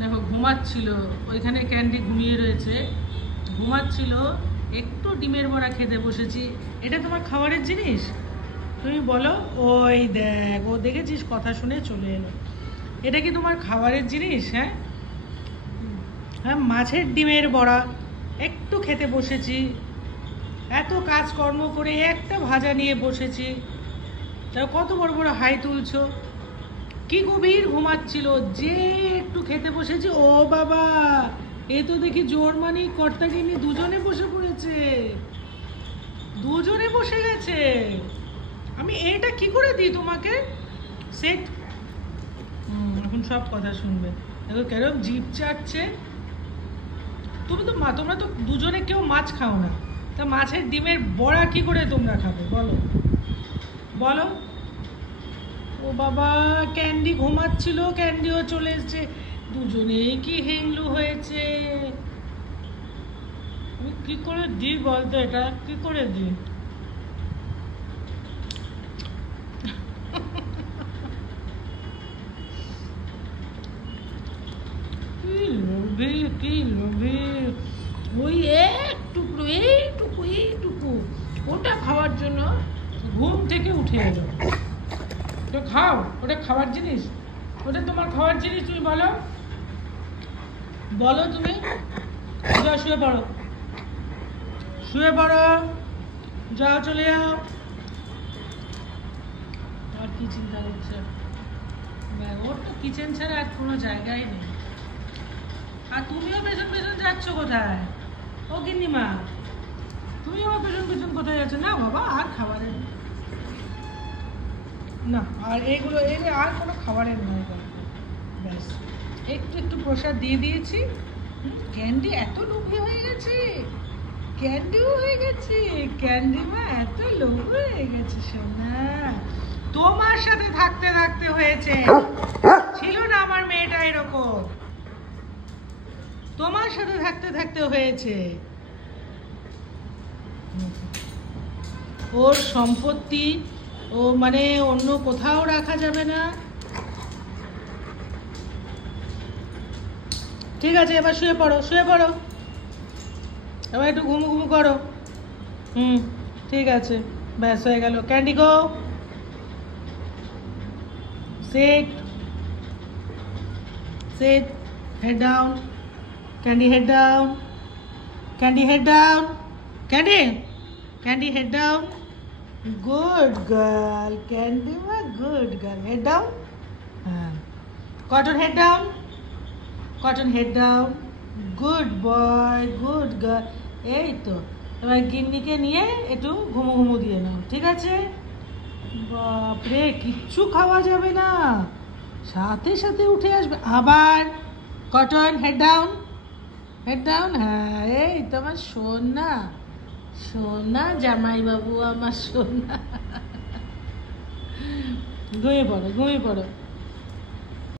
দেখো ঘুমাচ্ছিল, ওইখানে ক্যান্ডি ঘুমিয়ে রয়েছে, ঘুমাচ্ছিল, একটু ডিমের বড়া খেতে বসেছি। এটা তোমার খাবারের জিনিস? তুমি বলো। ওই দেখ, ও দেখেছিস কথা শুনে চলে এলো। এটা কি তোমার খাবারের জিনিস? হ্যাঁ হ্যাঁ, মাছের ডিমের বড়া একটু খেতে বসেছি, এত কাজকর্ম করে একটা ভাজা নিয়ে বসেছি, তা কত বড় বড় হাই তুলছো। কি গভীর ঘুমাচ্ছিল, যে একটু খেতে বসেছি, ও বাবা, এ তো দেখি জোর মানি কর্তাগিনি দুজনে বসে পড়েছে, দুজনে বসে গেছে। আমি এটা কি করে দিই তোমাকে? সেট। এখন সব কথা শুনবে। দেখো কেরম জিভ চাটছে। তোমরা তো দুজনে কেউ মাছ খাও না, তা মাছের ডিমের বড়া কি করে তোমরা খাবে বলো বলো। ও বাবা, ক্যান্ডি ঘুমাচ্ছিল, ক্যান্ডিও চলে এসেছে, দুজনেই কি হেংলু হয়েছে। আমি কি করে দিই বলতো, এটা কি করে দিই? কি লোভে, কি লোভে। ওই একটুকু, এইটুকু এইটুকু ওটা খাওয়ার জন্য ঘুম থেকে উঠে এলো। ওটা খাও, ওটা খাওয়ার জিনিস? ওটা তোমার খাওয়ার জিনিস? তুমি বলো, বলো তুমি। যাও শুয়ে পড়ো, শুয়ে পড়ো, যাও চলে যাও। আর কি চিন্তা করছে? ওর তো কিচেন ছাড়া আর কোনো জায়গায় নেই। আর তুমিও পেছন পেছন যাচ্ছ কোথায়? ও গিন্নিমা, তুমি আমার পেছন পেছন কোথায় যাচ্ছ? না বাবা, আর খাবারের না, আর এইগুলো আর কোনো খাবারের নয় গল্প। ব্যাস একটু একটু প্রসাদ দিয়ে দিয়েছি। ক্যান্ডি এত লোভী হয়ে গেছে, ক্যান্ডিও হয়ে গেছে, ক্যান্ডি মা এত লোভ হয়ে গেছে সোনা। তোমার সাথে থাকতে থাকতে হয়েছে, ছিল না আমার মেয়েটা এরকম, তোমার সাথে থাকতে থাকতে হয়েছে। ওর সম্পত্তি ও মানে অন্য কোথাও রাখা যাবে না। ঠিক আছে, এবার শুয়ে পড়ো, শুয়ে পড়ো, এবার একটু ঘুমু ঘুমু করো। ঠিক আছে, ব্যাস হয়ে গেল। Candy go, sit, sit, head down, Candy head down, Candy head down, Candy, Candy head down, good girl, Candy মা গুড গার্ল, হেড ডাউন। হ্যাঁ, Cotton head down, Cotton head down, good boy, good girl. এই তো, এবার গিন্নিকে নিয়ে একটু ঘুমো ঘুমো দিয়ে নাও, ঠিক আছে? বাপরে, কিচ্ছু খাওয়া যাবে না, সাথে সাথে উঠে আসবে আবার। Cotton head down, head down. হ্যাঁ, এই তো আমার সোনা, সোনা জামাই বাবু, আমার সোনা। ঘুমিয়ে পড়ো, ঘুমিয়ে পড়ো।